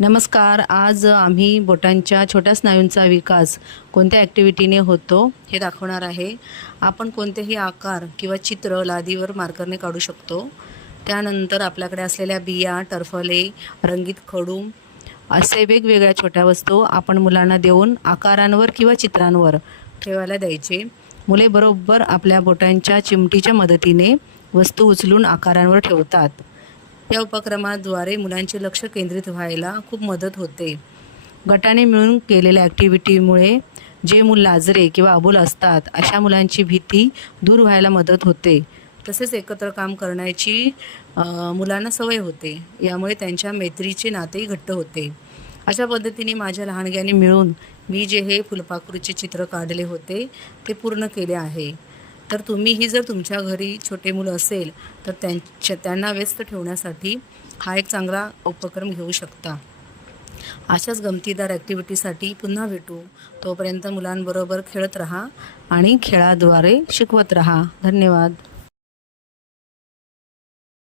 नमस्कार. आज आम्ही बोटांच्या छोट्या स्नायूंचा विकास कोणत्या ॲक्टिव्हिटीने होतो हे दाखवणार आहे. आपण कोणतेही आकार किंवा चित्र लादीवर मार्करने काढू शकतो. त्यानंतर आपल्याकडे असलेल्या बिया, टरफले, रंगीत खडू असे वेगवेगळ्या छोट्या वस्तू आपण मुलांना देऊन आकारांवर किंवा चित्रांवर ठेवायला द्यायचे. मुले बरोबर आपल्या बोटांच्या चिमटीच्या मदतीने वस्तू उचलून आकारांवर ठेवतात. या उपक्रमाद्वारे मुलांचे लक्ष केंद्रित व्हायला खूप मदत होते. गटाने मिळून केलेल्या ॲक्टिव्हिटीमुळे जे मूल लाजरे किंवा अबोल असतात अशा मुलांची भीती दूर व्हायला मदत होते. तसेच एकत्र काम करण्याची मुलांना सवय होते. यामुळे त्यांच्या मैत्रीचे नातेही घट्ट होते. अशा पद्धतीने माझ्या लहानग्यांनी मिळून मी जे हे फुलपाखरूचे चित्र काढले होते ते पूर्ण केले आहे. तर तुम्हीही जर तुमच्या घरी छोटे मुलं असेल तर त्यांना व्यस्त ठेवण्यासाठी हा एक चांगला उपक्रम घेऊ शकता. अशाच गमतीदार ॲक्टिव्हिटीसाठी पुन्हा भेटू. तोपर्यंत मुलांबरोबर खेळत राहा आणि खेळाद्वारे शिकवत राहा. धन्यवाद.